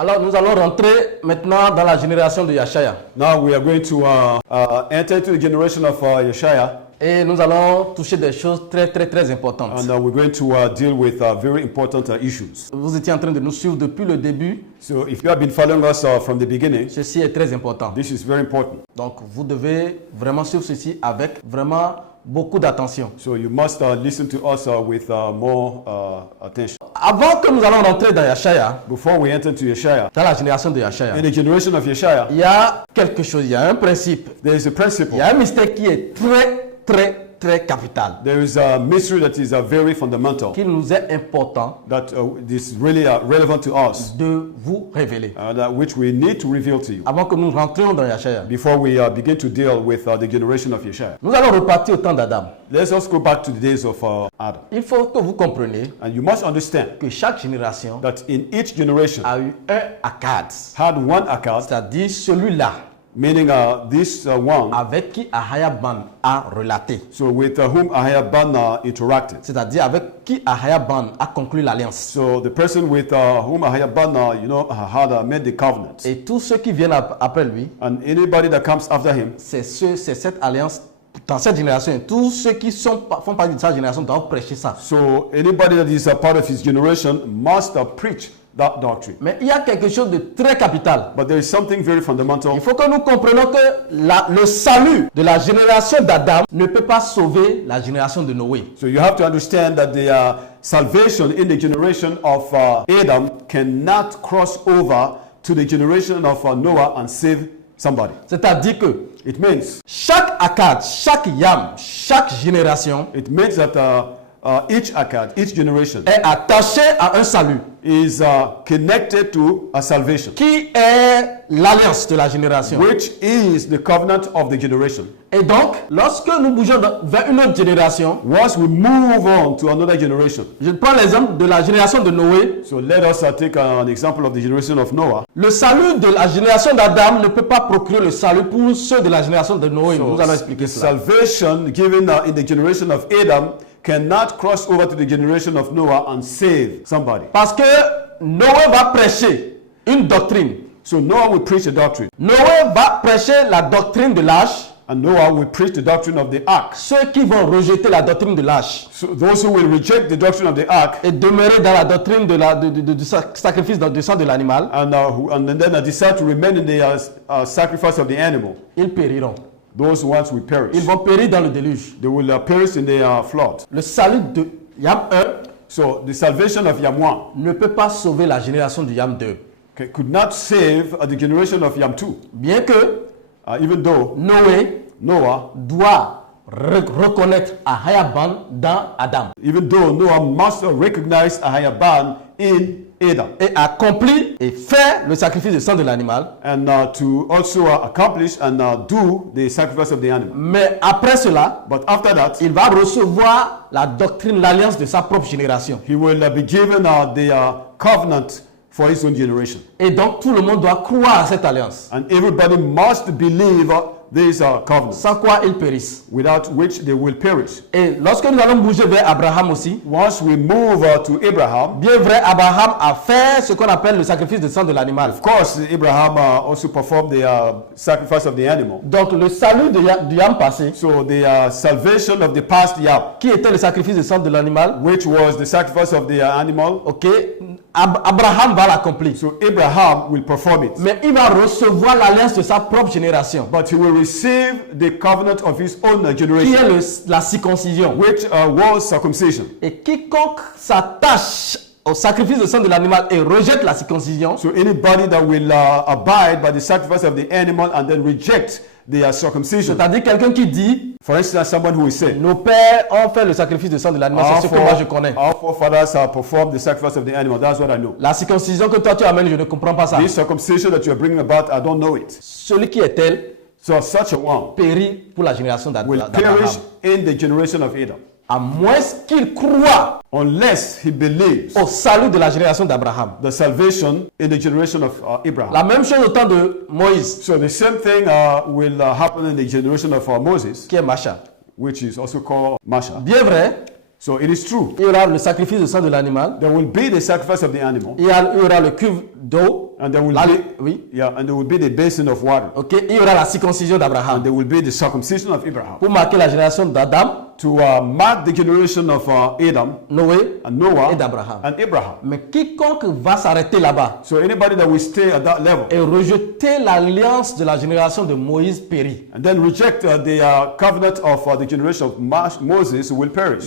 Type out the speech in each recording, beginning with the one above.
Alors nous allons rentrer maintenant dans la génération de Yeshaya. Now we are going to enter into the generation of Yeshaya. Et nous allons toucher des choses très importantes. And we're going to deal with very important issues. Vous étiez en train de nous suivre depuis le début. So if you have been following us from the beginning, Ceci est très important. this is very important. Donc vous devez vraiment suivre ceci avec vraiment beaucoup d'attention. So you must listen to us with more attention. Avant que nous allons rentrer dans Yeshaya, Before we enter into Yeshaya, dans la génération de Yeshaya, in the generation of Yeshaya, il y a quelque chose, il y a un principe, there is a il principle. y a un mystère qui est très capital, There is a mystery that is very fundamental, qu'il nous est important that is really relevant to us, de vous révéler. which we need to reveal to you. Avant que nous rentrions dans Yeshaya, Before we begin to deal with the generation of Yeshaya. nous allons repartir au temps d'Adam. Let's also go back to the days of Adam. Il faut que vous compreniez And you must understand que chaque génération that in each generation a eu un Akkad, had one Akkad, c'est-à-dire celui-là meaning this one, avec qui Ahayaban a relaté, so with whom Ahayaban interacted. c'est-à-dire avec qui Ahayaban a conclu l'alliance. So the person with whom Ahayaban, had made the covenant. Et tous ceux qui viennent après lui, And anybody that comes after him, c'est cette alliance dans cette génération. Et tous ceux qui font partie de cette génération doivent prêcher ça. so anybody that is a part of his generation must preach that doctrine. Mais il y a quelque chose de très capital. But there is something very fundamental. Il faut que nous comprenions que le salut de la génération d'Adam ne peut pas sauver la génération de Noé. So you have to understand that the salvation in the generation of Adam cannot cross over to the generation of Noah and save somebody. C'est-à-dire que It means chaque Akkad, chaque Yam, chaque génération that each Akkad, each generation est attachée à un salut is connected to a salvation, qui est l'alliance de la génération. which is the covenant of the generation. Et donc, lorsque nous bougeons vers une autre génération, Once we move on to another generation, je prends l'exemple de la génération de Noé. so let us take an example of the generation of Noah. Le salut de la génération d'Adam ne peut pas procurer le salut pour ceux de la génération de Noé. So Nous allons expliquer the cela. salvation given in the generation of Adam cannot cross over to the generation of Noah and save somebody. Parce que Noé va prêcher une doctrine. So Noah will preach the doctrine, Noé va prêcher la doctrine de l'âge. and Noah will preach the doctrine of the ark. Ceux qui vont rejeter la doctrine de l'âge So those who will reject the doctrine of the ark et demeurer dans la doctrine du sacrifice du sang de l'animal, and then decide to remain in the sacrifice of the animal, ils périront. those ones will perish. Ils vont périr dans le déluge. They will perish in the flood. Le salut de Yam 1 So the salvation of Yam 1 ne peut pas sauver la génération du Yam 2. could not save the generation of Yam 2, Bien que even though Noé Noah reconnaître Ahayaban dans Adam must recognize Ahayaban in Adam, et accomplir et faire le sacrifice du sang de l'animal. and to also accomplish and do the sacrifice of the animal. Mais après cela, But after that, il va recevoir la doctrine, l'alliance de sa propre génération. he will be given the covenant for his own generation. Et donc tout le monde doit croire à cette alliance, And everybody must believe this covenant, sans quoi ils périssent. without which they will perish. Et lorsque nous allons bouger vers Abraham aussi, Once we move to Abraham, bien vrai, Abraham a fait ce qu'on appelle le sacrifice du sang de l'animal. of course, Abraham also performed the sacrifice of the animal. Donc le salut du Yam passé, So the salvation of the past Yam, qui était le sacrifice du sang de l'animal, which was the sacrifice of the animal, ok, Abraham va l'accomplir. so Abraham will perform it. Mais il va recevoir l'alliance de sa propre génération, But he will receive the covenant of his own qui generation, est la circoncision. which was circumcision. Et quiconque s'attache au sacrifice du sang de l'animal et rejette la circoncision, So anybody that will abide by the sacrifice of the animal and then reject the circumcision, c'est-à-dire quelqu'un qui dit, for instance, someone who will say, nos pères ont fait le sacrifice du sang de l'animal, c'est ce que moi je connais. our forefathers performed the sacrifice of the animal. That's what I know. La circoncision que toi tu amènes, je ne comprends pas ça. This circumcision that you are bringing about, I don't know it. Celui qui est tel So such a one périt pour la génération will d'Abraham. perish in the generation of Adam, À moins qu'il croit unless he believes au salut de la génération d'Abraham. the salvation in the generation of Abraham. La même chose au temps de Moïse, So the same thing will happen in the generation of Moses, qui est Macha. which is also called Masha. Bien vrai, So it is true. il y aura le sacrifice du sang de l'animal, There will be the sacrifice of the animal. il y aura le cuve d'eau, And there will Là, be, oui. yeah, and there will be the basin of water. Ok, il y aura la circoncision And d'Abraham there will be the circumcision of Abraham. pour marquer la génération d'Adam, To mark the generation of Adam Noé and Noah et d'Abraham. and Abraham. Mais quiconque va s'arrêter là-bas So anybody that will stay at that level et rejeter l'alliance de la génération de Moïse périt. and then reject the covenant of the generation of Moses will perish.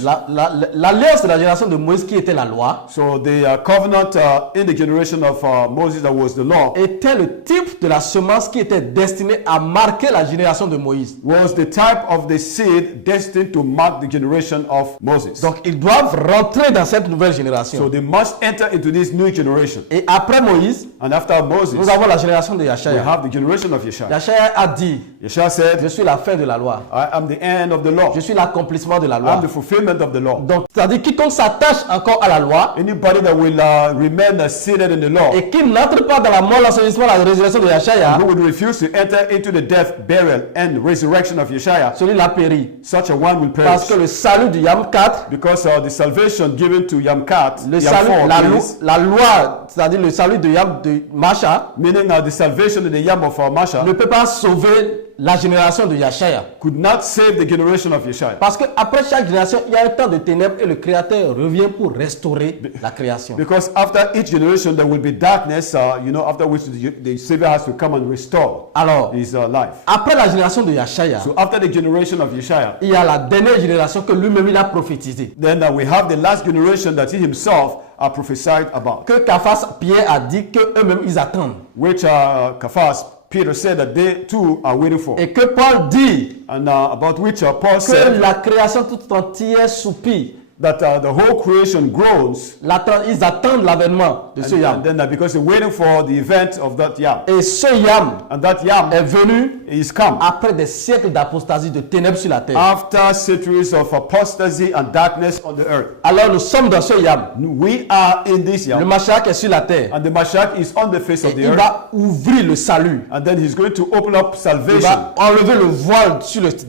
L'alliance de la génération de Moïse qui était la loi So the covenant in the generation of Moses that was the law était le type de la semence qui était destinée à marquer la génération de Moïse. was the type of the seed destined to mark the generation of Moses. Donc ils doivent rentrer dans cette nouvelle So génération. they must enter into this new generation. Et après Moïse, And after Moses, nous avons la génération de we Yashaya. have the generation of Yeshua. Yashaya a dit, Yeshua said, je suis la fin de la loi. I am the end of the law. Je suis l'accomplissement de la I loi. am the fulfillment of the law. Donc, c'est-à-dire quiconque s'attache encore à la loi Anybody that will remain seated in the law, et qui n'entre pas dans la mort, l'enseignement, la résurrection de Yashaya, who would refuse to enter into the death, burial, and resurrection of Yeshua, celui-là périt. such a one will Parce perish. que le salut du Yam 4, Because the salvation given to Yamkat, le Yam salut, 4 is, la loi, c'est-à-dire le salut de Yam de Masha, meaning the salvation in the Yam of Masha, ne peut pas sauver la génération de Yashaya. could not save the generation of Yeshua. Parce qu'après chaque génération, il y a un temps de ténèbres et le Créateur revient pour restaurer la création. Because after each generation there will be darkness, after which the Savior has to come and restore Alors, his life. après la génération de Yashaya, So after the generation of Yeshua, il y a la dernière génération que lui-même il a prophétisé. then we have the last generation that he himself prophesied about, Que Cafas Pierre a dit qu'eux-mêmes ils attendent. which Cephas, Peter said that they too are waiting for, Et que Paul dit and about which Paul que said la création toute entière soupire. that the whole creation groans, Ils attendent l'avènement de ce and Yam. then because they're waiting for the event of that Yam, Et ce Yam and that Yam est venu is come après des siècles d'apostasie, de ténèbres sur la terre. after centuries of apostasy and darkness on the earth. Alors nous sommes dans ce Yam. We are in this Le Yam, Mashiach est sur la terre. and the Mashiach is on the face Et of the il earth, va ouvrir le salut. and then he's going to open up Il salvation. va enlever le voile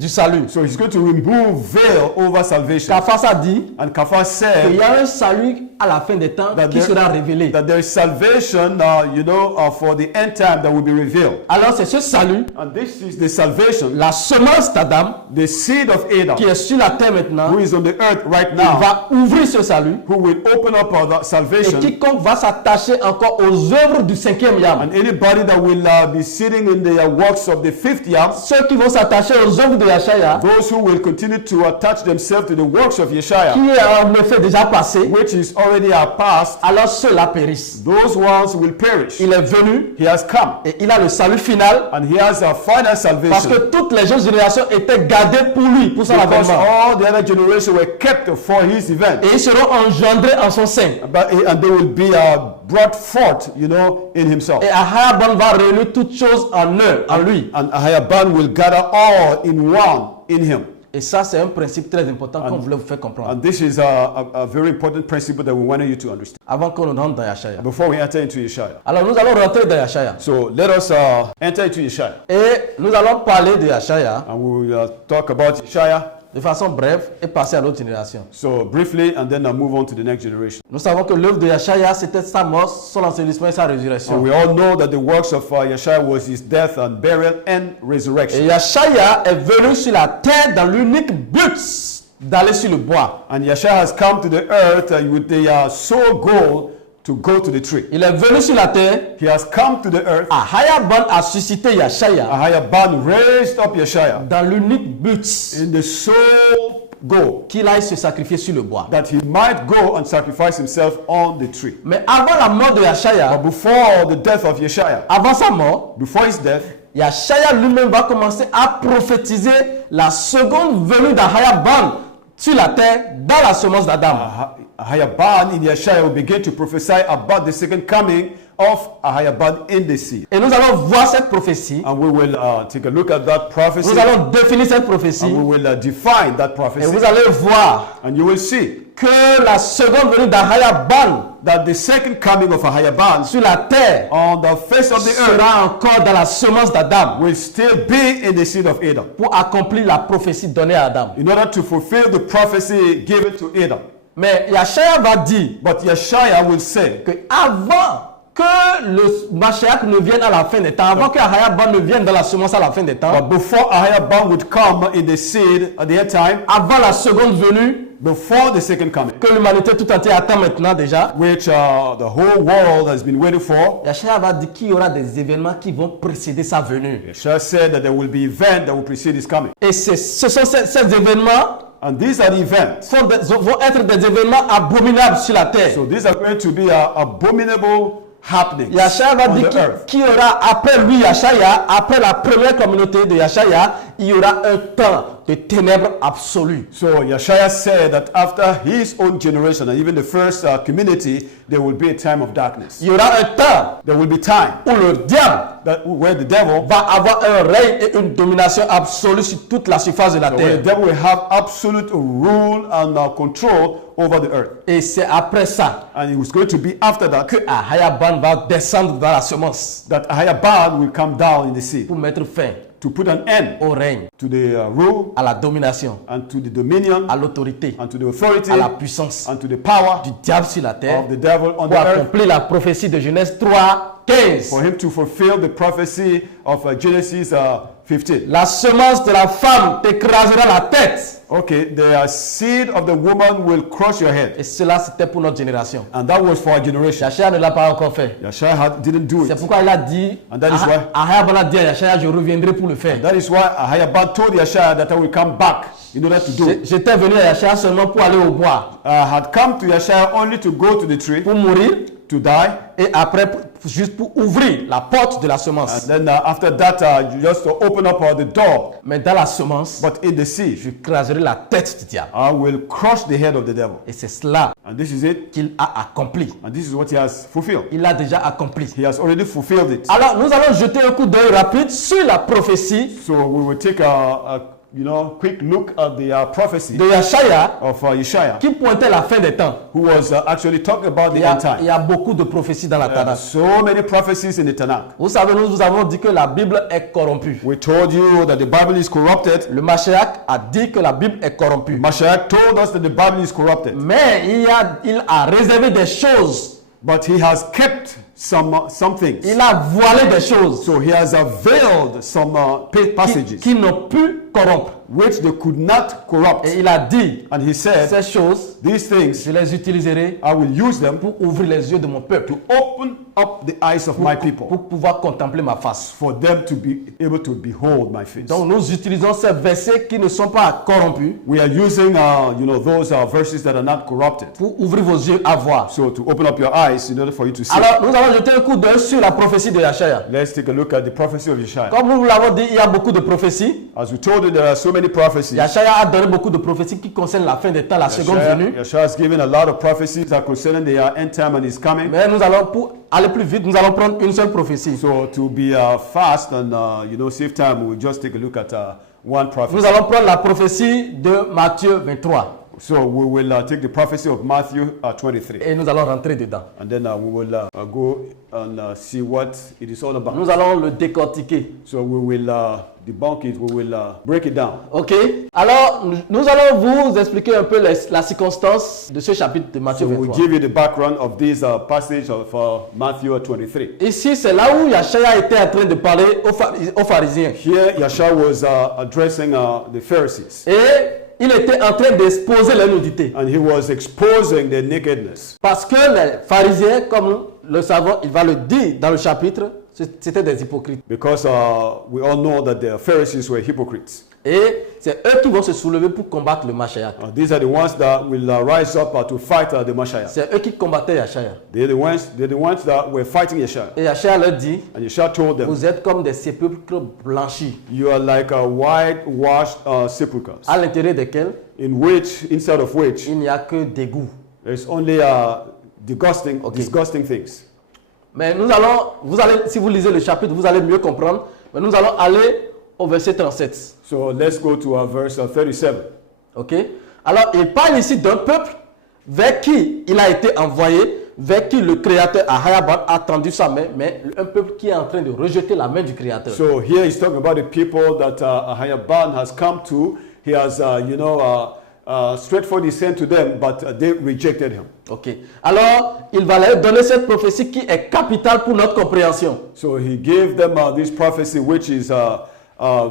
du salut. So he's going to remove veil over salvation. Cafas a dit And Kafar qu'il said y a un salut à la fin des temps That qui there- sera révélé. that there is salvation, for the end time that will be revealed. Alors c'est ce salut, And this is the salvation, la semence d'Adam, the seed of Adam, qui est sur la terre maintenant, who is on the earth right il now, va ouvrir ce salut. who will open up that Et salvation. quiconque va s'attacher encore aux œuvres du cinquième Yam, And anybody that will be sitting in the works of the fifth Yam, ceux qui vont s'attacher aux œuvres de Yashaya, those who will continue to attach themselves to the works of Yeshua, qui est en effet déjà passé, which is already our past, alors ceux-là périssent. those ones will perish. Il est venu He has come, et il a le salut final and he has a final parce salvation. que toutes les autres générations étaient gardées pour lui, pour son Because avènement. all the other generations were kept for his event. Et ils seront engendrés en son sein. And they will be brought forth, in himself. Et Ahaban va réunir toutes choses en eux, en lui. And Ahaban will gather all in one in him. Et ça, c'est un principe très important qu'on voulait vous faire comprendre. And this is a very important principle that we wanted you to understand Avant qu'on nous rentre dans Yashaya. before we enter into Yeshua. Alors nous allons rentrer dans Yashaya. So let us enter into Yeshua. Et nous allons parler de Yashaya And we will talk about Yeshua. de façon brève et passer à l'autre génération. So briefly, and then move on to the next generation. Nous savons que l'œuvre de Yashaya, c'était sa mort, son enseignement et sa So résurrection. we all know that the works of Yeshua was his death and burial and Et resurrection. Yashaya est venu sur la terre dans l'unique but d'aller sur le bois. And Yeshua has come to the earth with the sole goal to go to the tree. Il est venu sur la terre. He has come to the earth. Ahayaban a suscité Yashaya Ahayaban raised up Yeshua dans l'unique but in the sole goal qu'il aille se sacrifier sur le bois. that he might go and sacrifice himself on the tree. Mais avant la mort de Yashaya, But before the death of Yeshua, avant sa mort, before his death, Yashaya lui-même va commencer à prophétiser la seconde venue d'Ahayaban sur la terre dans la semence d'Adam. Ahayaban in Yeshua will begin to prophesy about the second coming of Ahayaban in the sea. Et nous allons voir cette prophétie. And we will take a look at that prophecy. Nous allons définir cette prophétie. And we will define that Et prophecy. vous allez voir And you will see que la seconde venue d'Ahayaban that the second coming of Ahayaban sur la terre on the face of the earth sera encore dans la semence d'Adam will still be in the seed of Adam, pour accomplir la prophétie donnée à Adam. in order to fulfill the prophecy given to Adam. Mais Yashaya va dire But Yeshua will say que avant que le Mashiach ne vienne à la fin des temps, avant que Ahaya ne vienne dans la semence à la fin des temps, But before Ahiaban would come in the seed at the end time, avant la seconde venue, before the second coming, que l'humanité tout entière attend maintenant déjà, which the whole world has been waiting for, Yahshua va dire qu'il y aura des événements qui vont précéder sa venue. Yeshua said that there will be events that will precede his coming. Et ce sont ces événements And these are the events. vont être des événements abominables sur la terre. So these are going to be abominable happenings Yahshua va on dire the earth. qu'il y aura après lui, Yahshua, après la première communauté de Yahshua, il y aura un temps de ténèbres absolues. So Yeshua said that after his own generation and even the first community, there will be a time of darkness. Il y aura un temps There will be time où le diable where the devil, va avoir un règne et une domination absolue sur toute la surface de la where terre. the devil will have absolute rule and control over the earth. Et c'est après ça And it was going to be after that que Ahayaban va descendre dans la semence that Ahiaban will come down in the sea pour mettre fin to put an end au règne, to the rule à la domination, and to the dominion à l'autorité, and to the authority à la puissance and to the power du diable sur la terre of the devil on the pour earth, accomplir la prophétie de Genèse 3, 15. for him to fulfill the prophecy of Genesis 15. La semence de la femme t'écrasera la tête. Okay, the seed of the woman will crush your head. Et cela, c'était pour notre génération. And that was for our generation. Yahshua ne l'a pas encore fait. Yeshua didn't do C'est it. pourquoi il a dit, And that is why- Ahayaban a dit à Yahshua, je reviendrai pour le faire. That is why Ahiaban told Yeshua that I will come back in order to do it. J'étais venu à Yahshua seulement pour aller au bois, I had come to Yeshua only to go to the tree, pour mourir, to die. et après, juste pour ouvrir la porte de la And semence. then after that, just to open up the door. Mais dans la semence, But in the sea, j'écraserai la tête du diable. I will crush the head of the devil. Et c'est cela And this is it. qu'il a accompli. And this is what he has fulfilled. Il l'a déjà accompli. He has already fulfilled it. Alors, nous allons jeter un coup d'œil rapide sur la prophétie So we will take a quick look at the prophecy de Yahshua of Yeshua, qui pointait la fin des temps. who was actually talking about the Il y, a, end time. il y a beaucoup de prophéties dans la There are Tanakh. so many prophecies in the Tanakh. Vous savez, nous vous avons dit que la Bible est corrompue. We told you that the Bible is corrupted. Le Mashiach a dit que la Bible est corrompue. Mashiach told us that the Bible is corrupted. Mais il a réservé des choses. But he has kept some things. Il a voilé des choses So he has veiled some passages qui n'ont pu corrompre. which they could not corrupt. Et il a dit, And he said, ces choses, these things, je les utiliserai I will use them pour ouvrir les yeux de mon peuple, open up the eyes of my people, pour pouvoir contempler ma face. for them to be able to behold my face. Donc nous utilisons ces versets qui ne sont pas corrompus We are using, those verses that are not corrupted. pour ouvrir vos yeux à voir. So to open up your eyes in order for you to see. Alors nous allons jeter un coup d'œil sur la prophétie de Yahshua. Let's take a look at the prophecy of Yeshua. Comme nous l'avons dit, il y a beaucoup de prophéties. As we told you, there are so many prophecies. Yahshua a donné beaucoup de prophéties qui concernent la fin des temps, la seconde venue. Yeshua has given a lot of prophecies that concerning the end time and his coming. Mais nous allons, pour aller plus vite, nous allons prendre une seule prophétie. So to be fast and save time, we'll just take a look at one prophecy. Nous allons prendre la prophétie de Matthieu 23 So we will take the prophecy of Matthew 23, et nous allons rentrer dedans. and then we will go and see what it is all about. Nous allons le décortiquer. So we will debunk it. We will break it down. Ok. Alors, nous allons vous expliquer un peu la circonstance de ce chapitre de Matthieu So we'll 23. give you the background of this passage of Matthew 23. Ici, c'est là où Yahshua était en train de parler aux pharisiens. Here, Yeshua was addressing the Pharisees, Et il était en train d'exposer leur nudité. and he was exposing their nakedness. Parce que les pharisiens, comme nous le savons, il va le dire dans le chapitre, c'était des hypocrites. Because we all know that the Pharisees were hypocrites. Et c'est eux qui vont se soulever pour combattre le Mashiach. These are the ones that will rise up to fight the Messiah. C'est eux qui combattaient Yahshua. They're the ones that were fighting Yeshua. Et Yahshua leur dit, And Yeshua told them, vous êtes comme des sépulcres blanchis, you are like a whitewashed sepulchres, à l'intérieur desquels inside of which, il n'y a que dégoût. there's only disgusting things. Mais si vous lisez le chapitre, vous allez mieux comprendre. Mais nous allons aller au verset 37. So let's go to verse 37. Ok? Alors, il parle ici d'un peuple vers qui il a été envoyé, vers qui le Créateur Ahayaban a tendu sa main, mais un peuple qui est en train de rejeter la main du Créateur. So here he's talking about the people that Ahayaban has come to. He has, straightforward he sent to them, but they rejected him. Ok. Alors, il va leur donner cette prophétie qui est capitale pour notre compréhension. So he gave them this prophecy, which is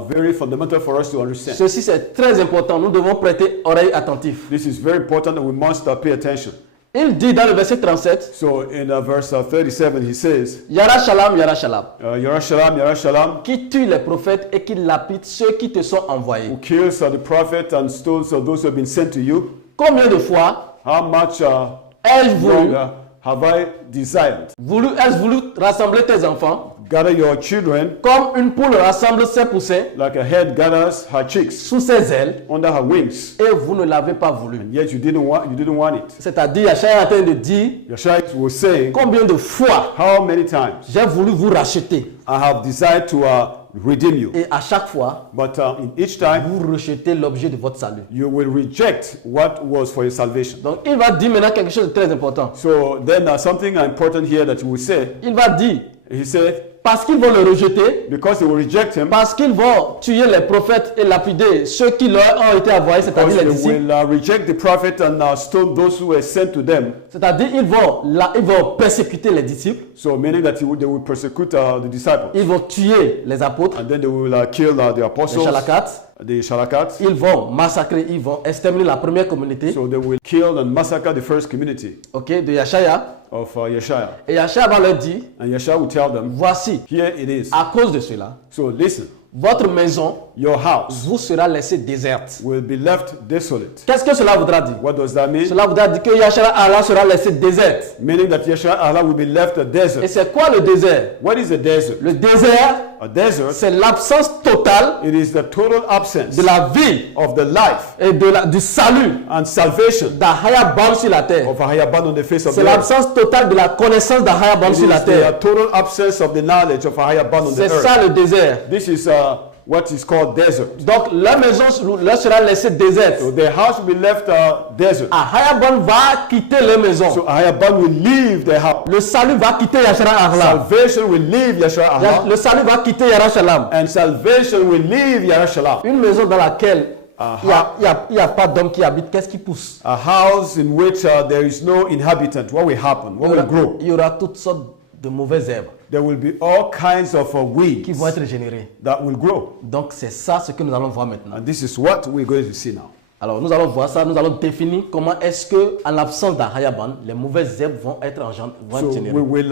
very fundamental for us to understand. Ceci, c'est très important. Nous devons prêter oreille attentive. This is very important and we must pay attention. Il dit dans le verset 37, So in verse 37, he says, Yara Shalom, Yara Shalom, Yara Shalom, Yara Shalom, qui tue les prophètes et qui lapide ceux qui te sont envoyés. who kills the prophet and stones those who have been sent to you. Combien de fois How much ai-je voulu, longer have I desired? ai-je voulu rassembler tes enfants Gather your children comme une poule rassemble ses poussins like a hen gathers her chicks sous ses ailes under her wings. et vous ne l'avez pas voulu. Yet you didn't want it. C'est-à-dire, Yachaya est en train de dire Yeshua was saying, combien de fois how many times j'ai voulu vous racheter I have desired to redeem you. et à chaque fois But in each time, vous rejetez l'objet de votre salut. you will reject what was for your salvation. Donc il va dire maintenant quelque chose de très important. So then something important here that you will say, Il va dire he said, parce qu'ils vont le rejeter, because they will reject him, parce qu'ils vont tuer les prophètes et lapider ceux qui leur ont été envoyés, because c'est-à-dire les they disciples. will reject the prophet and stone those who were sent to them. C'est-à-dire ils vont persécuter les disciples, So meaning that they will persecute the disciples. ils vont tuer les apôtres, And then they will kill the les apostles, Shalakats, the Shalakats. ils vont massacrer, ils vont exterminer la première communauté, So they will kill and massacre the first community ok, de Yachaya. of Yeshua. Et Yachaya va leur dire, And Yeshua will tell them, voici, here it is. à cause de cela, So listen, votre maison your house vous sera laissée déserte. will be left desolate. Qu'est-ce que cela voudra dire? What does that mean? Cela voudra dire que Yachaya Allah sera laissé déserte. Meaning that Yeshua Allah will be left a Et desert. c'est quoi le désert? What is a desert? Le désert, A desert, c'est l'absence totale it is the total absence de la vie of the life et du salut and salvation d'Ahayabam sur la terre. of Ahayaban on the face of C'est the earth. l'absence totale de la connaissance d'Ahayabam It sur la is terre. the total absence of the knowledge of Ahayaban on the C'est earth. ça le désert. This is what is called desert. Donc la maison leur sera laissée déserte. So the house will be left desert. Ahayabam va quitter les maisons. So Ahayaban will leave the house. Le salut va quitter Yashara Arla. Salvation will leave Yeshua Allah. Le salut va quitter Yara Shalom. And salvation will leave Yerushalayim. Une maison dans laquelle il n'y a pas d'homme qui habite, qu'est-ce qui pousse? A house in which there is no inhabitant. What will happen? What will grow? Il y aura toutes sortes de mauvaises herbes There will be all kinds of weeds qui vont être générées. that will grow. Donc c'est ça ce que nous allons voir maintenant. And this is what we're going to see now. Alors nous allons voir ça, nous allons définir comment est-ce que en l'absence d'Ahayaban, les mauvaises herbes vont être So générées. we will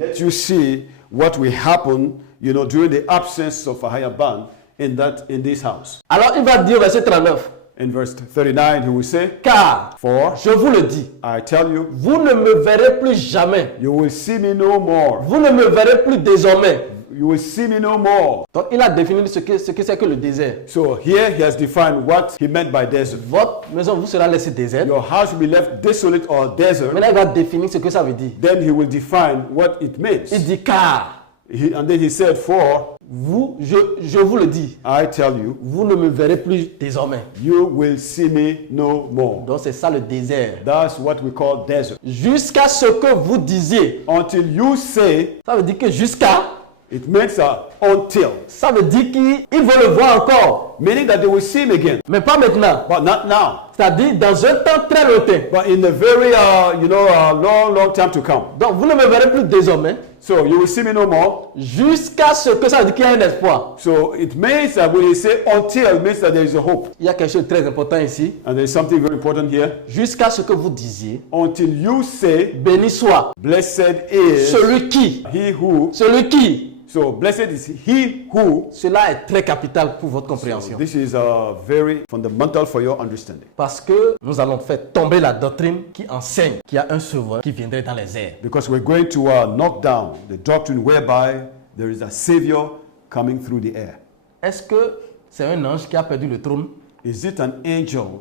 let you see what will happen, during the absence of Ahayaban in this house. Alors il va dire au verset 39, In verse 39, he will say, car For je vous le dis, I tell you, vous ne me verrez plus jamais, you will see me no more. vous ne me verrez plus désormais. You will see me no more. Donc il a défini ce que c'est que le désert. So here he has defined what he meant by desert. Votre maison vous sera laissée déserte. Your house will be left desolate or desert. Maintenant il va définir ce que ça veut dire. Then he will define what it means. Il dit car, And then he said, For je vous le dis, I tell you, vous ne me verrez plus désormais. you will see me no more. Donc c'est ça le désert. That's what we call desert. Jusqu'à ce que vous disiez. Until you say, Ça veut dire que jusqu'à, it means until. ça veut dire qu'ils vont le voir encore. Meaning that they will see him again. Mais pas maintenant. But not now. C'est-à-dire dans un temps très lointain. But in the very, long time to come. Donc vous ne me verrez plus désormais. So you will see me no more. Jusqu'à ce que ça veut dire qu'il y a un espoir. So it means that when he say until, it means that there is a hope. Il y a quelque chose de très important ici. And there is something very important here. Jusqu'à ce que vous disiez, Until you say, béni soit blessed is celui qui, he who. So blessed is he who. Cela est très capital pour votre compréhension. This is very fundamental for your understanding. Parce que nous allons faire tomber la doctrine qui enseigne qu'il y a un sauveur qui viendrait dans les airs. Because we're going to knock down the doctrine whereby there is a savior coming through the air. Est-ce que c'est un ange qui a perdu le trône? Is it an angel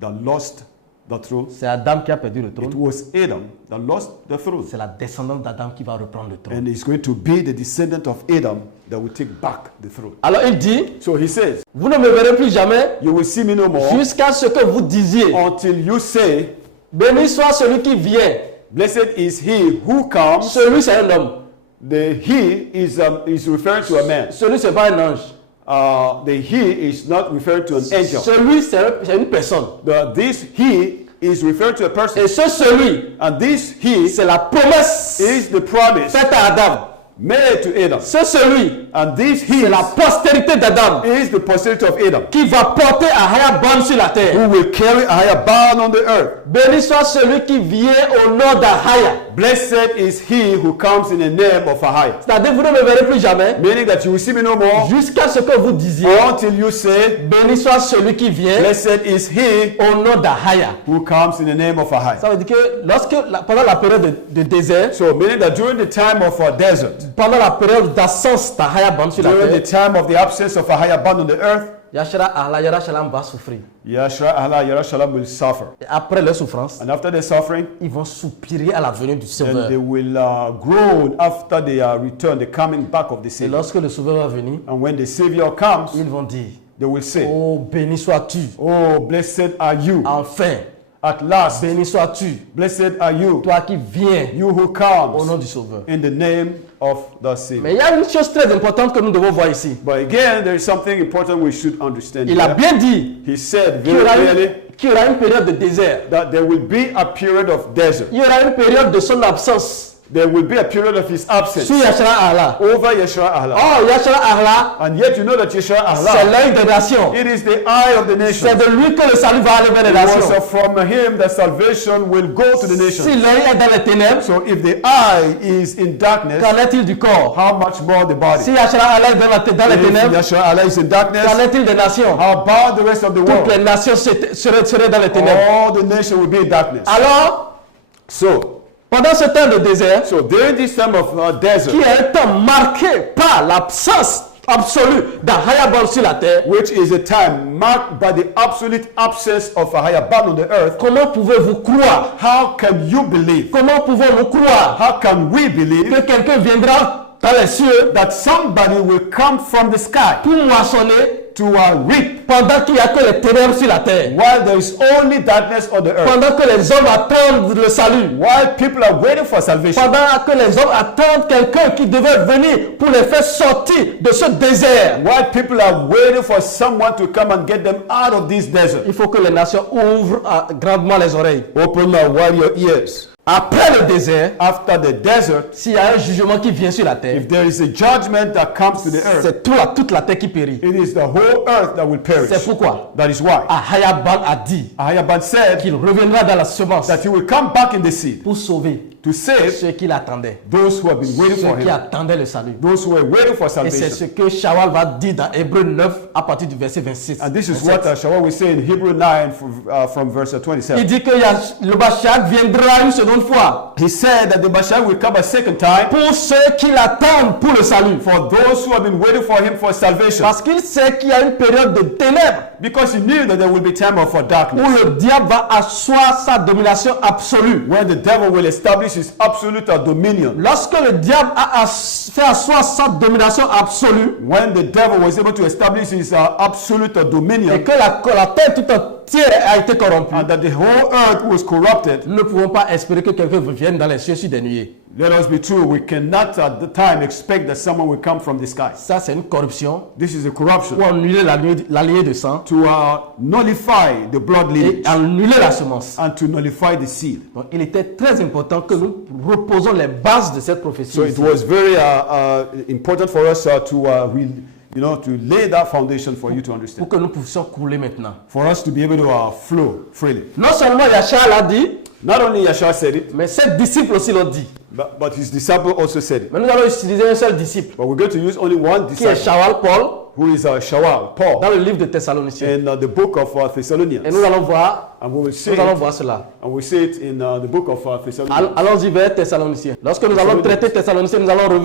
that lost the throne? C'est Adam qui a perdu le It trône. was Adam that lost the throne. C'est la descendante d'Adam qui va reprendre le trône. And it's going to be the descendant of Adam that will take back the throne. Alors il dit, So he says, vous ne me verrez plus jamais you will see me no more jusqu'à ce que vous disiez, until you say, béni soit celui qui vient. blessed is he who comes. Celui c'est un homme. The he is referring to a man. Celui c'est pas un ange. the he is not referred to an angel. Celui, c'est une personne. This he is referred to a person. Et ce celui, And this he c'est la promesse is the promise faite à Adam. made to Adam. Ce celui, And this he c'est la postérité d'Adam is the posterity of Adam, qui va porter Ahaya sur la terre. who will carry Ahaya on the earth. Béni soit celui qui vient au nom d'Ahaya. Blessed is he who comes in the name of Ahaya. C'est-à-dire, vous ne me verrez plus jamais Meaning that you will see me no more jusqu'à ce que vous disiez, until you say, béni soit celui qui vient blessed is he au nom d'Ahaya. who comes in the name of Ahaya. Ça veut dire que pendant la période de désert, So meaning that during the time of our desert, pendant la période d'absence d'Ahaya sur la during the terre, time of the absence of Ahaya on the earth, Yashara Allah, Yara Shalom va souffrir. Yashra Allah Yerushalayim will suffer. Et après leur souffrance, And after their suffering, ils vont soupirer à la venue du Sauveur. and they will groan after they return, the coming back of the Et Savior. lorsque le Sauveur va venir, And when the Savior comes, ils vont dire, they will say, oh béni sois-tu, oh, blessed are you. enfin, At last, béni sois-tu, blessed are you, toi qui viens you who au comes nom du Sauveur. in the name of the Savior. Mais il y a une chose très importante que nous devons voir ici. But again, there is something important we should understand Il a here. bien dit He said qu'il y very aura clearly qu'il y aura une période de désert. that there will be a period of desert. Il y aura une période de son absence. There will be a period of his absence Sur Yashara Allah. over Yeshua Allah. Oh, Yashara Allah, And yet you know that Yeshua c'est Allah, l'œil des nations. it is the eye of the nation. C'est de lui que le salut va aller vers les It nations. was from him that salvation will go to the Si nation. l'œil est dans les ténèbres, So if the eye is in darkness, qu'en est-il du corps? how much more the body? Si Yashara Allah est dans les If ténèbres, Yeshua Allah is in qu'en darkness, est-il des nations? how about the rest of the Toutes world? les nations seraient dans les ténèbres. All the nation will be in darkness. Alors, So pendant ce temps de désert, during this time of desert, qui est un temps marqué par l'absence absolue d'Ahaya sur la terre, which is a time marked by the absolute absence of a higher bound on the earth, comment pouvez-vous croire? how can you believe? Comment pouvons-nous croire How can we que believe quelqu'un viendra dans les cieux that somebody will come from the sky pour moissonner to reap pendant qu'il n'y a que les ténèbres sur la terre? while there is only darkness on the earth? Pendant que les hommes attendent le salut? While people are waiting for salvation? Pendant que les hommes attendent quelqu'un qui devait venir pour les faire sortir de ce désert? While people are waiting for someone to come and get them out of this desert? Il faut que les nations ouvrent grandement les oreilles. Open wide your ears. Après le désert, After the desert, s'il y a un jugement qui vient sur la terre, if there is a judgment that comes to the earth, c'est toute la terre qui périt. it is the whole earth that will perish. C'est pourquoi That is why Ahaya a dit Ahaya said qu'il reviendra dans la semence that he will come back in the seed pour sauver to save ceux qui l'attendaient, those who have been waiting for ceux qui him, attendaient le salut. those who were waiting for Et c'est salvation. ce que Shawal va dire dans Hébreux 9 à partir du verset 26. And this is 27. what Shawal will say in Hebrew 9 from verse Il 27. dit que le Mashiach viendra une seconde fois He said that the Mashiach will come a second time pour ceux qui l'attendent pour le salut. for those who have been waiting for him for salvation, Parce qu'il sait qu'il y a une période de ténèbres because he knew that there will be time of où darkness le diable va asseoir sa domination absolue. when the devil will establish his absolute dominion. Lorsque le diable a fait asseoir sa domination absolue When the devil was able to establish his absolute et dominion, que la terre tout entière a été corrompue, and that the whole earth was corrupted, nous ne pouvons pas espérer que quelqu'un vienne dans les cieux sur des nuées. let us be true, we cannot at the time expect that someone will come from the sky. Ça, c'est une corruption This is a corruption pour annuler la lignée de sang to nullify the blood et lineage annuler la semence. and to nullify the seed. Donc, il était très important que nous reposons les bases de cette prophétie. So it ici. was very important for us to lay that foundation for you to Pour understand, que nous puissions couler maintenant. for us to be able to flow freely. Non seulement Yashua l'a dit, Not only Yeshua said it, mais ses disciples aussi l'ont dit. but his disciple also said it. Mais nous allons utiliser un seul disciple, But we're going to use only one qui est disciple, Shawal Paul, who is Shawal, Paul, dans le livre de Thessaloniciens. in the book of Et Thessalonians. nous allons voir, And we will see cela. and we see it in the book of Thessalonians. Allons-y vers Thessaloniciens. Lorsque nous allons traiter Thessaloniciens, nous allons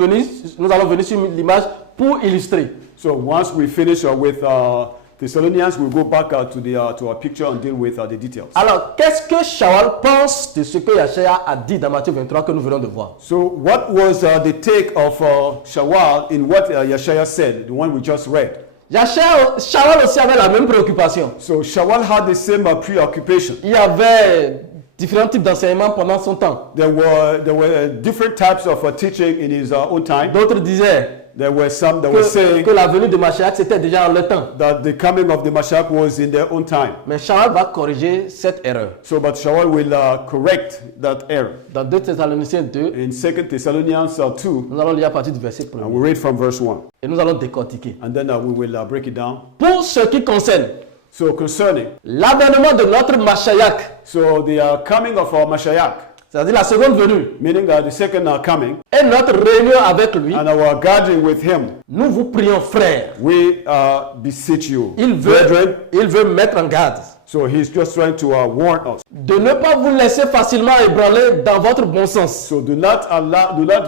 venir sur l'image pour illustrer. So once we finish with Thessalonians, we'll go back to our picture and deal with the details. Alors, qu'est-ce que Shawal pense de ce que Yashua a dit dans Matthieu 23 que nous venons de voir? So what was the take of Shawal in what Yeshua said, the one we just read? Shawal aussi avait la même préoccupation. So Shawal had the same preoccupation. Il y avait différents types d'enseignements pendant son temps. There were different types of teaching in his own time. D'autres disaient There were some that were saying que la venue de Mashiach c'était déjà en leur temps. that the coming of the Mashiach was in their own time. Mais Shaul va corriger cette erreur. So, but Shaul will correct that error. Dans 2 Thessaloniciens 2, In 2 Thessalonians 2, nous allons lire à partir du verset 1er. we read from verse 1. Et nous allons décortiquer. And then we will break it down. Pour ce qui concerne So, concerning, l'avènement de notre Mashiach, so the coming of our Mashiach, c'est-à-dire la seconde venue, meaning the second coming, et notre réunion avec lui, and our gathering with him, nous vous prions, frères. we beseech you, Il brethren. veut mettre en garde So he's just trying to warn us. de ne pas vous laisser facilement ébranler dans votre bon sens. So do not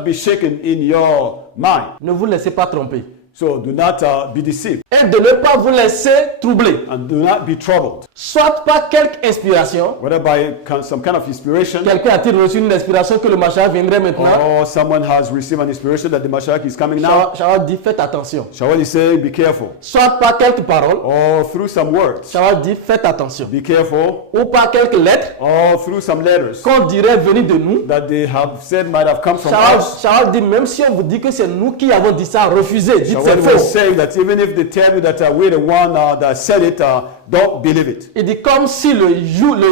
be shaken in your mind. Ne vous laissez pas tromper. So do not be deceived, Et de ne pas vous laisser troubler. and do not be troubled, Soit par quelque inspiration. whether by some kind of inspiration, Quelqu'un a-t-il reçu une inspiration que le Mashiach viendrait maintenant? or someone has received an inspiration that the Mashiach is coming now. Shaul dit faites attention. Shaul is saying, be careful. Soit par quelques paroles. Or through some words, Shaul dit faites attention. be careful. Ou par quelques lettres Or through some letters qu'on dirait venir de nous. that they have said might have come from us. Shaul dit même si on vous dit que c'est nous qui avons dit ça, refusez. Dites Shaul c'est was faux. saying that even if they tell you that we're the one that said it, don't believe it. Il dit comme si le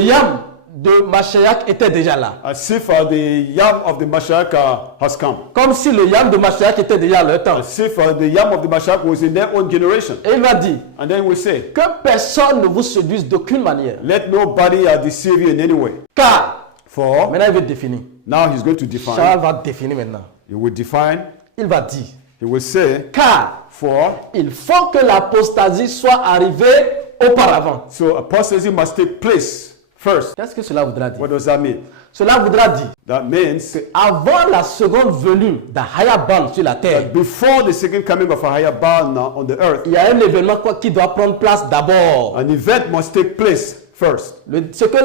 yam de Mashiach était déjà là. As if the yam of the Mashiach has come. Comme si le yam de Mashiach était déjà à leur temps. As if the yam of the Mashiach was in their own generation. Et il va dire And then we say, que personne ne vous séduise d'aucune manière. let nobody deceive you in any way. Car, For, maintenant il veut définir. now he's going to define. Charles va définir maintenant. He will define, Il va dire, he will say, car for, il faut que l'apostasie soit arrivée auparavant. so apostasy must take place first. Qu'est-ce que cela voudra dire? What does that mean? Cela voudra dire That means avant la seconde venue d'Ahayaban sur la terre, before the second coming of Ahayaban on the earth, il y a un événement qui doit prendre place d'abord. an event must take place first. Ce que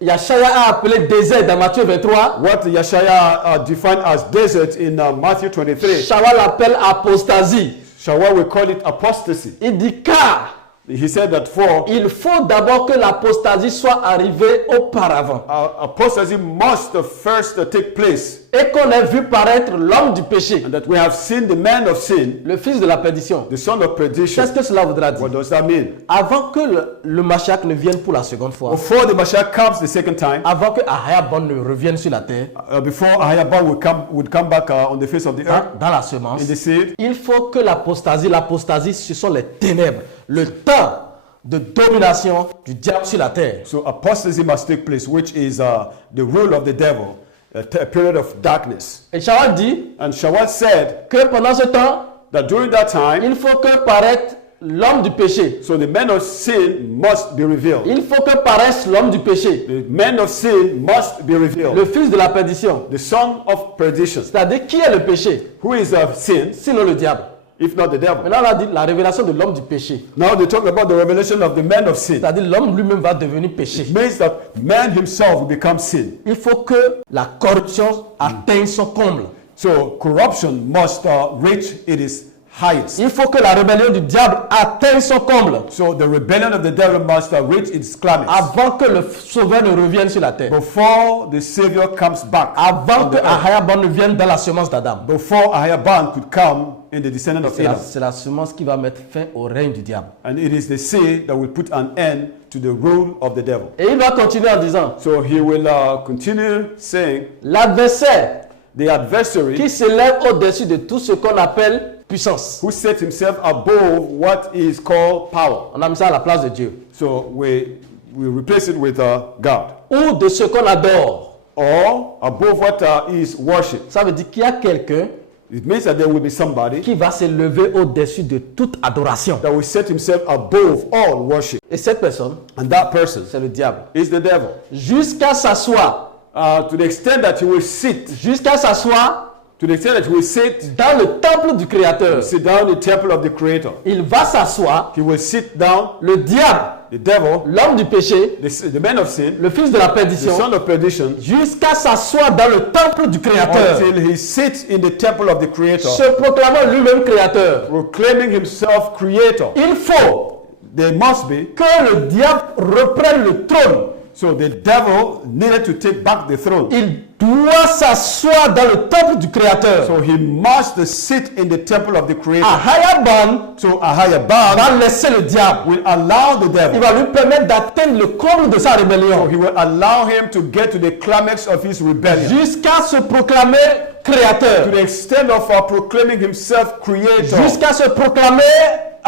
Yashaya a appelé désert dans Matthieu 23, What Yeshaya defined as desert in Matthew 23, Shaul l'appelle apostasie. Shaul will call it apostasy. Il dit car He said that for il faut d'abord que l'apostasie soit arrivée auparavant apostasy must first take place, et qu'on ait vu paraître l'homme du péché, and that we have seen the man of sin, le fils de la perdition. the son of perdition. Qu'est-ce que cela voudra dire? What does that mean? Avant que le Mashiach ne vienne pour la seconde fois, Before the Mashiach comes the second time, avant que Ahayaban ne revienne sur la terre, before Ahayaban would come back on the face of the earth, dans la semence, in the seed, il faut que l'apostasie, ce sont les ténèbres, le temps de domination du diable sur la terre. so apostasy must take place, which is the rule of the devil, a period of darkness. Et Shaul dit And Shaul said que pendant ce temps, that during that time, il faut que paraisse l'homme du péché. so the man of sin must be revealed. Il faut que paraisse l'homme du péché, The man of sin must be revealed. le fils de la perdition. The son of perdition. C'est-à-dire, qui est le péché? Who is sin, Sinon le diable. if not the devil? Maintenant, on a dit la révélation de l'homme du péché. Now they talk about the revelation of the man of sin. C'est-à-dire, l'homme lui-même va devenir péché. It means that man himself will become sin. Il faut que la corruption atteigne son comble. So corruption must reach its highest. Il faut que la rébellion du diable atteigne son comble So the rebellion of the devil must reach its climax avant que le sauveur ne revienne sur la terre. before the Savior comes back. Avant on que the earth. Ahayaban ne vienne dans la semence d'Adam. Before Ahayaban could come in the descendant of Adam. C'est la semence qui va mettre fin au règne du diable. And it is the seed that will put an end to the rule of the devil. Et il va continuer en disant, So he will continue saying, l'adversaire the adversary qui s'élève au-dessus de tout ce qu'on appelle puissance. who set himself above what is called power. On a mis ça à la place de Dieu. So we replace it with God. Ou de ce qu'on adore. Or above what is worship. Ça veut dire qu'il y a quelqu'un It means that there will be somebody qui va s'élever au-dessus de toute adoration. that will set himself above all worship. Et cette personne, And that person c'est le diable. is the devil. Jusqu'à s'asseoir, To the extent that he will sit, jusqu'à s'asseoir to the extent that he will sit, dans le temple du Créateur. sit down in the temple of the Creator. Il va s'asseoir, He will sit down, le diable, the devil, l'homme du péché, the man of sin, le fils de la the perdition, son of perdition, jusqu'à s'asseoir dans le temple du Créateur, until he sits in the temple of the Creator, se proclamant lui-même Créateur. proclaiming himself Creator. Il faut There must be que le diable reprenne le trône So the devil needed to take back the throne. Il doit s'asseoir dans le temple du Créateur. So he must sit in the temple of the Creator. Ahayaban So Ahayaban va laisser le diable. will allow the Il devil. va lui permettre d'atteindre le comble de sa rébellion. He will allow him to get to the climax of his rebellion. Jusqu'à se proclamer créateur. To the extent of proclaiming himself creator. Jusqu'à se proclamer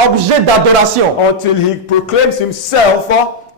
objet d'adoration. Until he proclaims himself,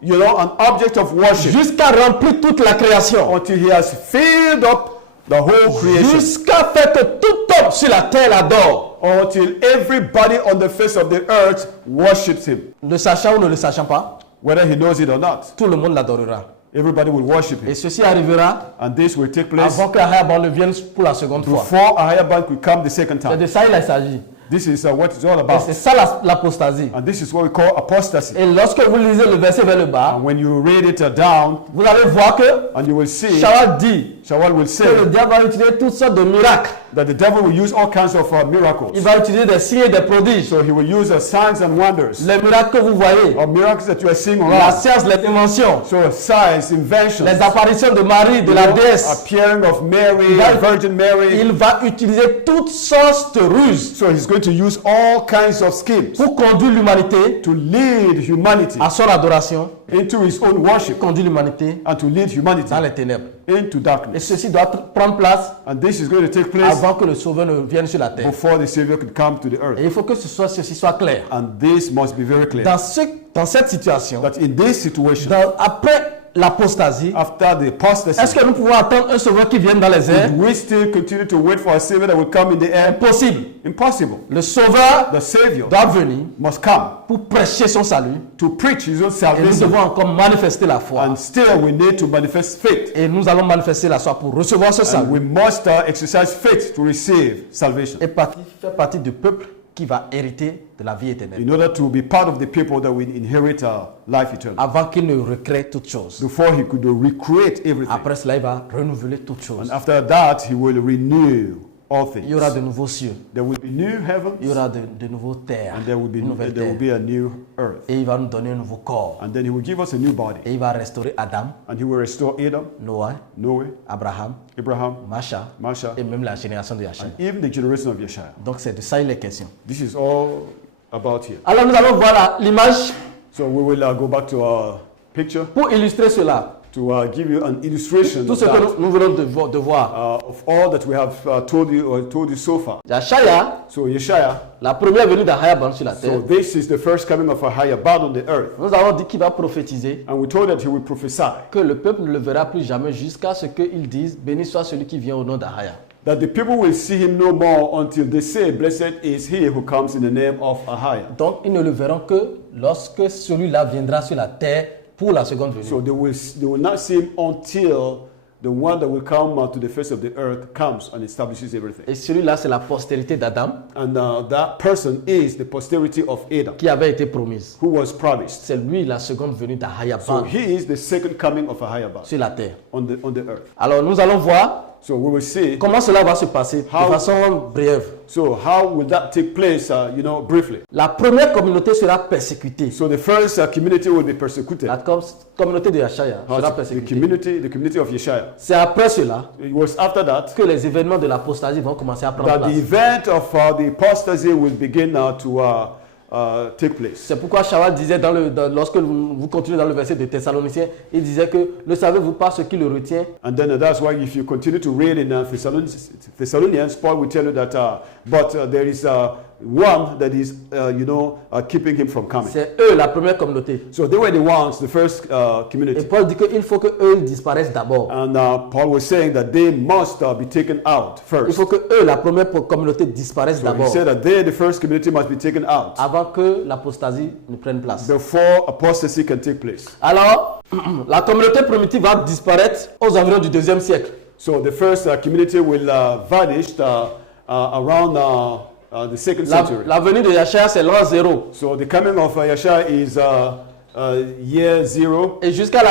an object of worship. Jusqu'à remplir toute la création. Until he has filled up the whole creation. Jusqu'à faire que tout homme sur la terre l'adore. Until everybody on the face of the earth worships him. Le sachant ou ne le sachant pas, Whether he knows it or not. tout le monde l'adorera. Everybody will worship Et him. ceci arrivera And this will take place avant que Ahayaban ne vienne pour la seconde fois. before Ahayaban could come the second C'est time. de ça il s'agit. This is what it's all Et about. c'est ça l'apostasie. And this is what we call apostasy. Et lorsque vous lisez le verset vers le bas, And when you read it down, vous allez voir que and you will see, Shawal dit Shawal will que say le diable va utiliser toutes sortes de miracles. that the devil will use all kinds of miracles. Il va utiliser des signes et des prodiges. So he will use signs and wonders, Les miracles que vous voyez, or miracles that you are seeing la around. science, les inventions, So signs, inventions, les apparitions de Marie, de la déesse. appearing of Mary, Il va- Virgin Mary. Il va utiliser toutes sortes de ruses So he's going to use all kinds of schemes pour conduire l'humanité to lead humanity à son adoration, into his own worship conduire l'humanité and to lead humanity dans les ténèbres. into Et darkness. ceci doit prendre place And this is going to take place avant que le Sauveur ne vienne sur la terre. before the Savior could come to the earth. Et il faut que ceci soit clair. And this must be very clear. Dans cette situation, That in this situation, après l'apostasie, after the apostasy, est-ce que nous pouvons attendre un Sauveur qui vienne dans les airs? would we still continue to wait for a Savior that will come in the air? Impossible. Impossible. Le Sauveur The Savior doit venir must come pour prêcher son salut. to preach his own Et nous salvation. devons encore manifester la foi. And still we need to manifest faith. Et nous allons manifester la foi pour recevoir ce And salut. we must exercise faith to receive salvation. Et faire partie du peuple qui va hériter de la vie éternelle. In order to be part of the people that will inherit life eternal. Avant qu'il ne recrée toutes choses. Before he could recreate everything. Après cela, il va renouveler toutes choses. And after that, he will renew all things. Il y aura de nouveaux cieux. There will be new heavens. Il y aura de nouveaux terres. And there will Une nouvelle terre. be a new earth. Et il va nous donner un nouveau corps. And then he will give us a new body. Et il va restaurer Adam, And he will restore Adam, Noé, Noah, Abraham, Abraham, Masha Masha, et même la génération de Yachar. even the generation of Yeshua. Donc c'est de ça il est question. This is all about here. Alors nous allons voir l'image So we will go back to our picture pour illustrer cela. to give you an illustration Tout of, ce que that, nous venons de voir. of all that we have told you so far. Yachaya, So Yeshua, la première venue d'Ahayaban sur la so terre, this is the first coming of Ahayabad on the earth. nous avons dit qu'il va prophétiser And we told that he will prophesy. que le peuple ne le verra plus jamais jusqu'à ce qu'ils disent béni soit celui qui vient au nom d'Ahaya. That the people will see him no more until they say, blessed is he who comes in the name of Ahaya. Donc ils ne le verront que lorsque celui-là viendra sur la terre pour la seconde venue. So they will not see him until the one that will come to the face of the earth comes and establishes everything. Et celui-là, c'est la postérité d'Adam And that person is the posterity of Adam, qui avait été promise. who was promised. C'est lui la seconde venue So d'Ahayaban he is the second coming of Ahayabad sur la terre. on the earth. Alors nous allons voir So we will see. comment cela va se passer de How- façon brève. So how will that take place, briefly? La première communauté sera persécutée. So the first community will be persecuted. La communauté de Yachaya sera The persécutée. community of Yeshua. C'est après cela It was after that que les événements de l'apostasie vont commencer à prendre that the place. event of the apostasy will begin to take place. C'est pourquoi Shawal disait, lorsque vous continuez dans le verset de Thessaloniciens, il disait que ne savez-vous pas ce qui le retient? And then that's why if you continue to read in Thessalonians, Paul will tell you that, but there is one that is, keeping him from coming. C'est eux la première communauté. So they were the ones, the first Et community. Paul dit qu'il faut qu'eux disparaissent d'abord. And Paul was saying that they must be taken out Il first. faut que eux, la première communauté, disparaissent So he d'abord said that they, the first community, must be taken out avant que l'apostasie ne prenne place. before apostasy can take place. Alors, la communauté primitive va disparaître aux environs du 2e siècle. So the first community will vanish around the second century. La venue de Yachaya, c'est l'an 0. So the coming of Yeshua is year 0 Et jusqu'à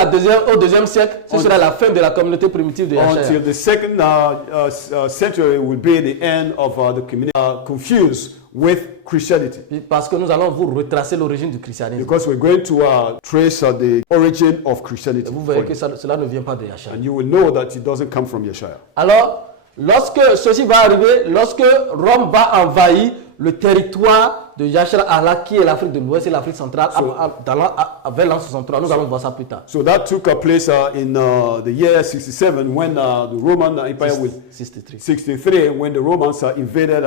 au deuxième siècle, ce sera la fin de la communauté primitive de Yashaya. until the second century will be the end of the community confused with Christianity. Parce que nous allons vous retracer l'origine du christianisme. Because we're going to trace the origin of Christianity. Vous verrez que cela ne vient pas de Yashaya. And you will know that it doesn't come from Yeshaya. Alors, lorsque ceci va arriver, lorsque Rome va envahir le territoire de Yashar Allah, qui est l'Afrique de l'Ouest et l'Afrique centrale, vers l'an 63, nous allons voir ça plus tard. So that took place in the year 67 when the Roman Empire was 63 when the Romans invaded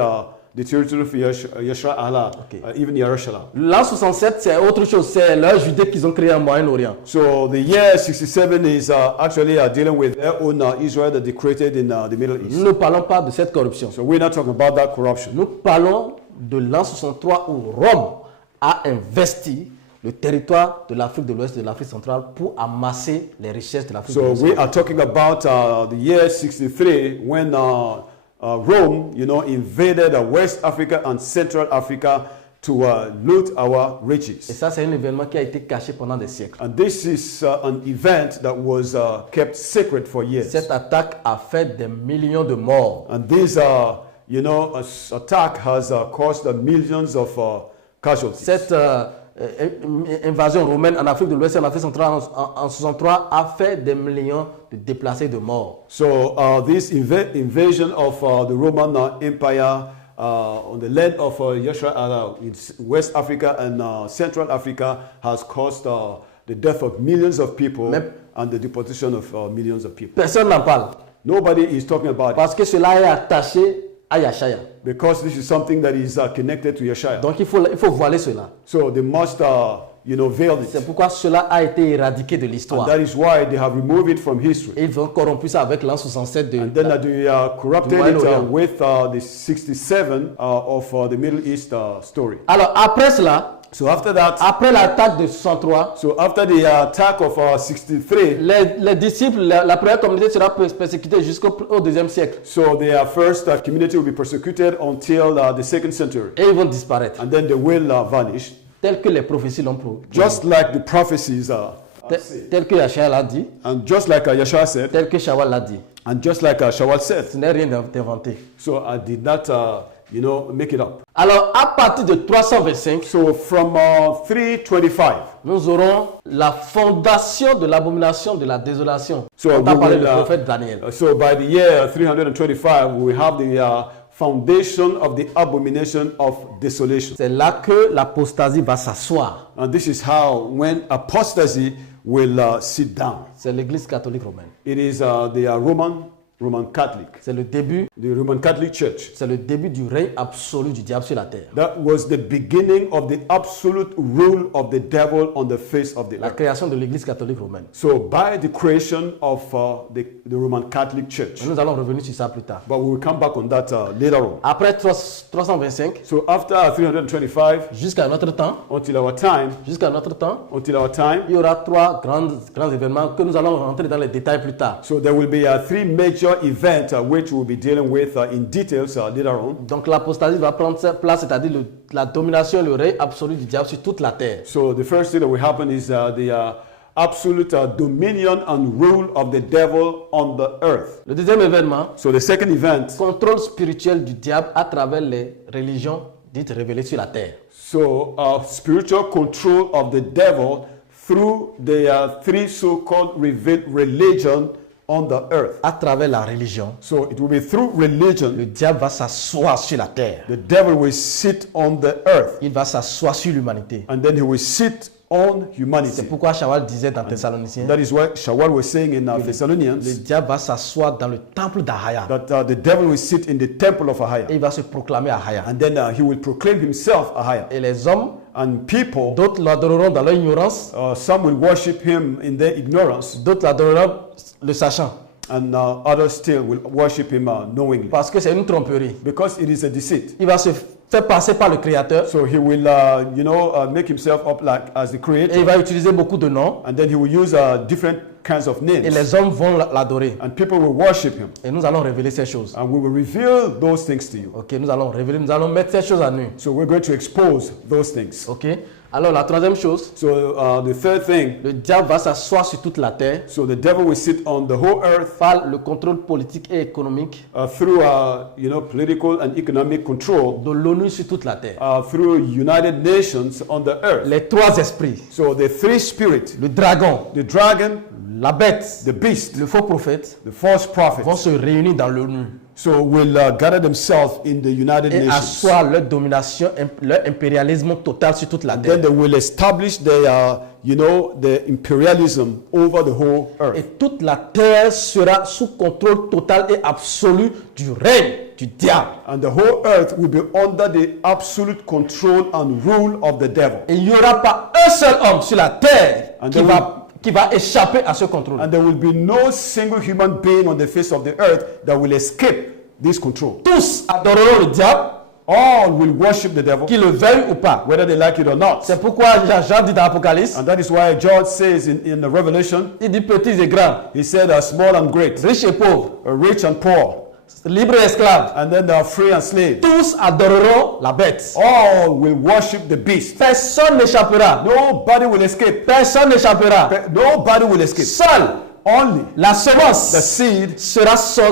the territory of Yashar Allah, even Jerusalem. L'an 67, c'est autre chose, c'est leur Judée qu'ils ont créé en Moyen-Orient. So the year 67 is actually dealing with their own Israel that they created in the Middle East. Nous ne parlons pas de cette corruption. So we're not talking about that corruption. Nous parlons de l'an 63 où Rome a investi le territoire de l'Afrique de l'Ouest et de l'Afrique centrale pour amasser les richesses de l'Afrique de l'Ouest. So we are talking about the year 63 when Rome, invaded West Africa and Central Africa to loot our riches. Et ça, c'est un événement qui a été caché pendant des siècles. And this is an event that was kept secret for years. Cette attaque a fait des millions de morts. And this, attack has caused millions of casualties. Cette invasion romaine en Afrique de l'Ouest et en Afrique centrale en 63 a fait des millions de déplacés de morts. So this invasion of the Roman Empire on the land of Yashar in West Africa and Central Africa has caused the death of millions of people and the deportation of millions of people. Personne n'en parle. Nobody is talking about it. Parce que cela est attaché à Yashaya. Because this is something that is connected to Yeshaya. Donc il faut voiler cela. So they must veil it. C'est pourquoi cela a été éradiqué de l'histoire. And that is why they have removed it from history. Et ils ont corrompu ça avec l'an 67 de and then they corrupted it with the 67 of the Middle East story. Alors après cela, so after that, après l'attaque de 63, so after the attack of 63, les disciples, la première communauté sera persécutée jusqu'au deuxième siècle. So their first community will be persecuted until the second century. Et ils vont disparaître. And then they will vanish. Tel que les prophéties l'ont prouvé. Just like the prophecies tel que Yashaya l'a dit. And just like Yeshua said. Tel que Shawal l'a dit. And just like Shawal said. Ce n'est rien d'inventé. So I did not, make it up. Alors, à partir de 325, so from 325, nous aurons la fondation de l'abomination de la désolation. So on a parlé du prophète Daniel. So by the year 325, we have the foundation of the abomination of desolation. C'est là que l'apostasie va s'asseoir. And this is how, when apostasy will sit down. C'est l'Église catholique romaine. It is the Roman Catholic. C'est le début. The Roman Catholic Church. C'est le début du règne absolu du diable sur la terre. That was the beginning of the absolute rule of the devil on the face of the earth. La création de l'Église catholique romaine. So by the creation of the Roman Catholic Church. Nous allons revenir sur ça plus tard. But we will come back on that later on. Après 325. So after 325. Jusqu'à notre temps. Until our time. Jusqu'à notre temps. Until our time. Il y aura trois grands événements que nous allons rentrer dans les détails plus tard. So there will be three major event which we'll be dealing with in details later on. Donc l'apostasie va prendre sa place, c'est-à-dire la domination, le règne absolu du diable sur toute la terre. So the first thing that will happen is the absolute dominion and rule of the devil on the earth. Le deuxième événement, so the second event, contrôle spirituel du diable à travers les religions dites révélées sur la terre. So spiritual control of the devil through the three so-called religion on the earth. À travers la religion. So it will be through religion. Le diable va s'asseoir sur la terre. The devil will sit on the earth. Il va s'asseoir sur l'humanité. And then he will sit on humanity. C'est pourquoi Shawal disait dans Thessaloniciens. That is what Shawal was saying in Thessalonians. Le diable va s'asseoir dans le temple d'Ahaya. That the devil will sit in the temple of Ahaya. Et il va se proclamer Ahaya. And then he will proclaim himself Ahaya. Et les hommes, and people, d'autres l'adoreront dans leur ignorance. Some will worship him in their ignorance. D'autres l'adoreront le sachant. And others still will worship him knowingly. Parce que c'est une tromperie. Because it is a deceit. Il va se faire passer par le Créateur. So he will, make himself up like as the Creator. Et il va utiliser beaucoup de noms. And then he will use different kinds of names. Et les hommes vont l'adorer. And people will worship him. Et nous allons révéler ces choses. And we will reveal those things to you. Ok, nous allons révéler, nous allons mettre ces choses à nu. So we're going to expose those things. Ok. Alors la troisième chose, So the third thing, le diable va s'asseoir sur toute la terre so the devil will sit on the whole earth par le contrôle politique et économique through political and economic control de l'ONU sur toute la terre. through United Nations on the earth. Les trois esprits, So the three spirits, le dragon, the dragon, la bête, the beast, le faux prophète, the false vont prophet, se réunir dans l'ONU so will gather themselves in the United et Nations. asseoir leur domination, leur impérialisme total sur toute la Then terre. they will establish their, the imperialism over the whole earth. Et toute la terre sera sous contrôle total et absolu du règne du diable. And the whole earth will be under the absolute control and rule of the devil. Et il n'y aura pas un seul homme sur la terre And qui there va échapper à ce contrôle. And there will be no single human being on the face of the earth that will escape this control. Tous adoreront le diable, All will worship the devil, qu'ils le veuillent ou pas. whether they like it or not. C'est pourquoi Jean dit dans l'Apocalypse, And that is why John says in the Revelation, il dit petits et grands, he said, small and great, riches et pauvres, rich and poor, libres et esclaves, and then free and slave. tous adoreront la bête. All will worship the beast. Personne n'échappera. Nobody will escape. Personne n'échappera. Nobody will escape. Seul Only la the semence seed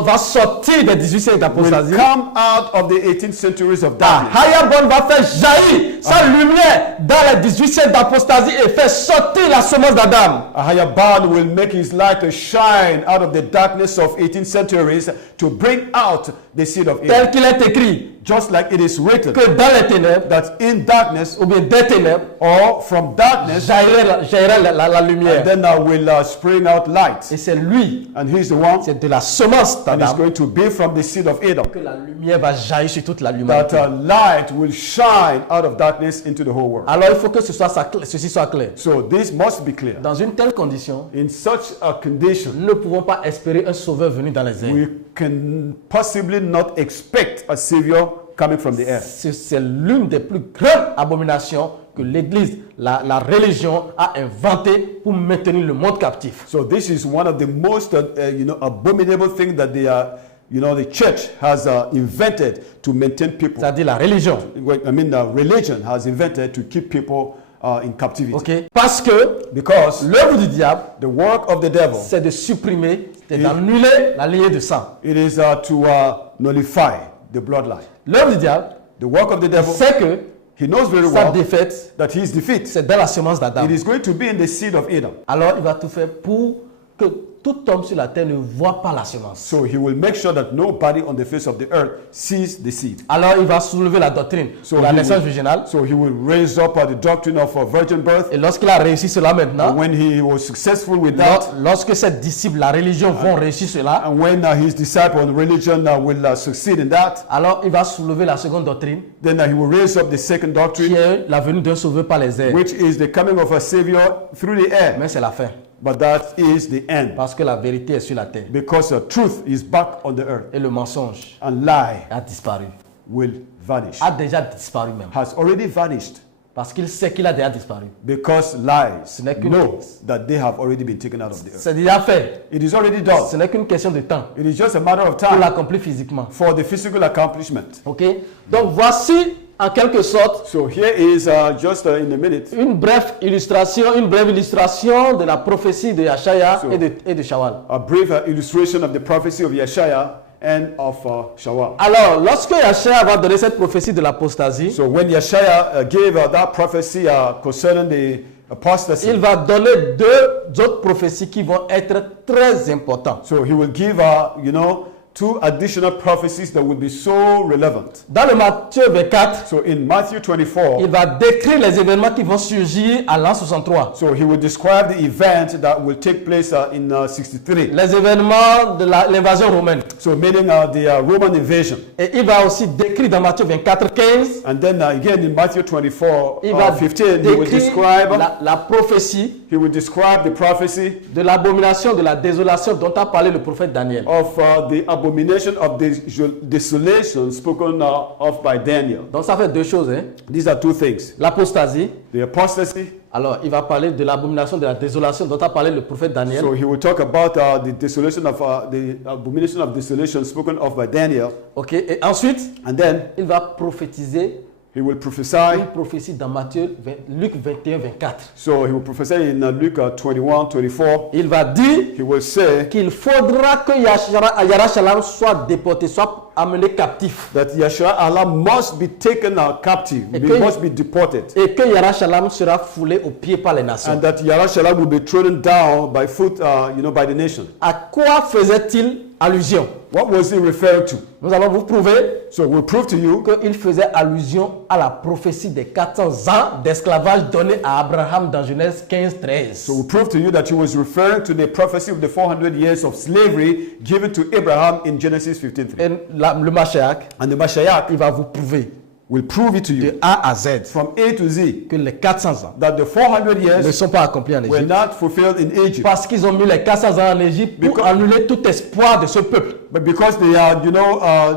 va sortir des 18 siècles d'apostasie. will come out of the 18th centuries of Ah, darkness. Hayabon va faire jaillir sa lumière dans les 18 siècles d'apostasie et faire sortir la semence d'Adam. Ahayaban will make his light to shine out of the darkness of 18th centuries to bring out the seed of Tel Eve. qu'il est écrit Just like it is written que dans les ténèbres, that in darkness ou bien des ténèbres, or from darkness, jaillirait la and lumière. then will spring out light. Et c'est lui, And he's the one, c'est de la semence and it's d'Adam going to be from the seed of Adam. que la lumière va jaillir sur toute la That lumière. light will shine out of darkness into the whole world. Alors il faut que ceci soit clair. So this must be clear. Dans une telle condition, In such a condition, nous ne pouvons pas espérer un sauveur venu dans les airs. we can possibly not expect a savior coming from the air. C'est l'une des plus grandes abominations que l'Église, la religion a inventée pour maintenir le monde captif. So this is one of the most abominable things that the church has invented to maintain people. C'est-à-dire la religion. Religion has invented to keep people in captivity. Okay? Parce que Because l'œuvre du diable, the work of the devil, c'est de supprimer, c'est d'annuler la lignée de sang. it is to nullify the bloodline. L'œuvre du diable, The work of the devil, c'est que he knows very sa well défaite, that his defeat, c'est dans la semence d'Adam. it is going to be in the seed of Adam. Alors il va tout faire pour que tout homme sur la terre ne voit pas la semence. So he will make sure that nobody on the face of the earth sees the seed. Alors il va soulever la doctrine So de la he naissance will- virginale. So he will raise up the doctrine of virgin birth. Et lorsqu'il a réussi cela And maintenant, when he was successful with that, lorsque ses disciples, la religion, vont réussir cela, and when his disciple religion will succeed in that, alors il va soulever la seconde doctrine, then he will raise up the second qui doctrine, est la venue d'un sauveur par les airs. which is the coming of a savior through the air. Mais c'est la fin, But that is the end, parce que la vérité est sur la terre because truth is back on the earth, et le mensonge and lie a disparu, will vanish. a déjà disparu même, Has already vanished, parce qu'il sait qu'il a déjà disparu. because lies n'est qu'une- know that they have already been taken out of the earth. C'est déjà fait. It is already Ce done. n'est qu'une question de temps It is just a matter of pour time l'accomplir physiquement. for the physical accomplishment. Ok? Donc voici en quelque sorte So here is just in a minute une brève illustration de la prophétie de Yeshaya So- et de Shawal. a brief illustration of the prophecy of Yeshaya and of Shawal. Alors, lorsque Yeshaya va donner cette prophétie de l'apostasie, So when Yeshaya gave that prophecy concerning the apostasy, il va donner deux autres prophéties qui vont être très importantes. so he will give two additional prophecies that will be so relevant. Dans le Matthieu 24, So in Matthew 24, il va décrire les événements qui vont surgir à l'an 63. so he will describe the event that will take place in 63. Les événements de l'invasion romaine. So meaning the Roman invasion. Et il va aussi décrire dans Matthieu 24, 15, And then again in Matthew 24, il va 15, he will décrire describe la prophétie the prophecy de l'abomination, de la désolation dont a parlé le prophète Daniel. of the abomination of desolation spoken of by Daniel. Donc ça fait deux choses. Hein? These are two things. L'apostasie, The apostasy, alors il va parler de l'abomination, de la désolation dont a parlé le prophète Daniel. so he will talk about the desolation of the abomination of desolation spoken of by Daniel. Ok, et ensuite, And then il va prophétiser He will prophesy. Une prophétie dans Luc 21, 24. So he will prophesy in Luke 21, 24. Il va dire He will say qu'il faudra que Yarashalam soit déporté, soit amené captif. that Yeshua Allah must be taken captive, Et he que- must be deported. Et que Yarashalam sera foulé aux pieds par les nations. And that Yarashalam will be trodden down by foot, by the nation. À quoi faisait-il allusion? What was he referring to? Nous allons vous prouver So we'll prove to you qu'il faisait allusion à la prophétie des 400 ans d'esclavage donnée à Abraham dans Genèse 15, 13. So we'll prove to you that he was referring to the prophecy of the 400 years of slavery given to Abraham in Genesis 15:3. Et le Mashiach, And the Mashiach il va vous prouver will prove it to you de A à Z from A to Z que les 400 ans that the 400 ne years sont pas accomplis en were Égypte. not fulfilled in Egypt. Parce qu'ils ont mis les 400 ans en Égypte pour Because- annuler tout espoir de ce peuple. But because they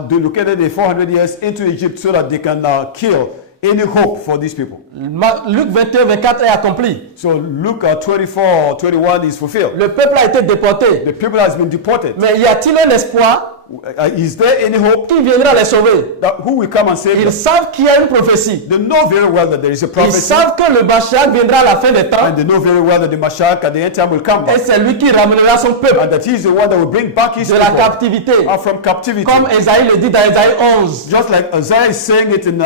they located the 400 years into Egypt so that they can kill any hope for these people. Luc 21, 24 est accompli. So Luke 24, 21 is fulfilled. Le peuple a été déporté. The people has been deported. Mais y a-t-il un espoir Is there any hope qui viendra les sauver? that who will come and save Ils them? savent qu'il y a une prophétie. They know very well that there is a Ils prophecy, savent que le Mashiach viendra à la fin des temps and they know very well that the Mashiach at the end time will come et back, c'est lui qui ramènera son peuple and that he is the one that will bring back his de la people captivité. from captivity. Comme Esaïe le dit dans Esaïe 11. Just like Isaiah is saying it in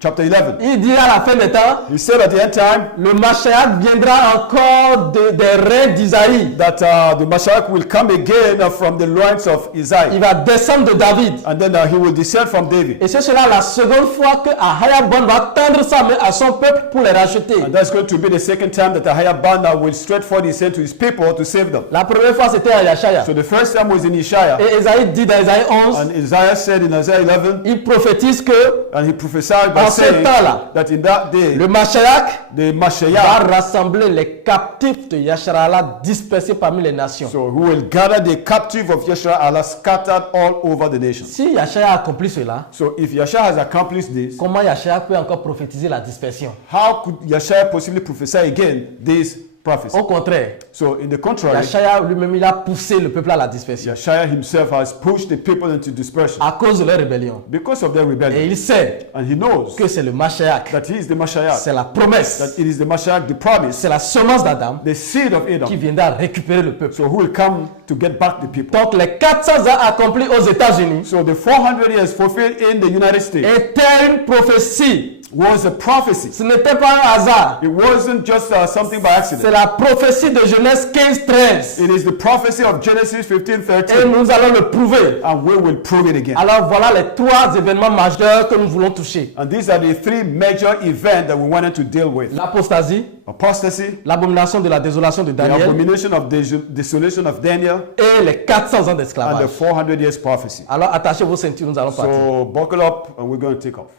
chapter 11. Il dit à la fin des temps, He said at the end time le Mashiach viendra encore des reins d'Isaïe. that the Mashiach will come again from the loins of Il Isaiah, va descendre de David. and then he will descend from David. Et c'est cela la seconde fois que Ahayabon va tendre sa main à son peuple pour les racheter. And that's going to be the second time that Ahayabana will stretch forth his hand to his people to save them. La première fois c'était à Yashaya. So the first time was in Isaiah, Et Esaïe dit dans Esaïe 11, and Isaiah said in Isaiah 11, il prophétise que and he prophesied by En ce saying temps-là, that in that day le Mashiach the va Mashiach, rassembler les captifs de Yasharala dispersés parmi les nations. so who will gather the captive of Yeshua Allah scattered all over the nation. Si Yashaya a accompli cela, So if Yeshua has accomplished this, comment Yashaya peut encore prophétiser la dispersion? how could Yeshua possibly prophesy again this prophecy? Au contraire, So in the contrary, Yashaya lui-même il a poussé le peuple à la dispersion Yeshua himself has pushed the people into dispersion à cause de leur rébellion. because of their Et rebellion. il sait And he knows que c'est le Mashiach, that he is the Mashiach, c'est la promesse, that it is the Mashiach, the promise, c'est la semence d'Adam the seed of qui Adam, viendra récupérer le peuple. so who will come to get back the people. Donc les 400 ans accomplis aux États-Unis So the 400 years fulfilled in the United States était une prophétie. was a prophecy. Ce n'était pas un hasard. It wasn't just something by C'est accident. la prophétie de Genèse 15, 13. It is the prophecy of Genesis 15, Et 13. nous allons le prouver. And we will prove it again. Alors voilà les 3 événements majeurs que nous voulons toucher. And these are the 3 major events that we wanted to deal with. L'apostasie, Apostasy, l'abomination de la désolation de the Daniel abomination of the desolation of Daniel, et les 400 ans and the d'esclavage. 400 years prophecy. Alors attachez vos ceintures, nous allons partir. So buckle up and we're going to take off.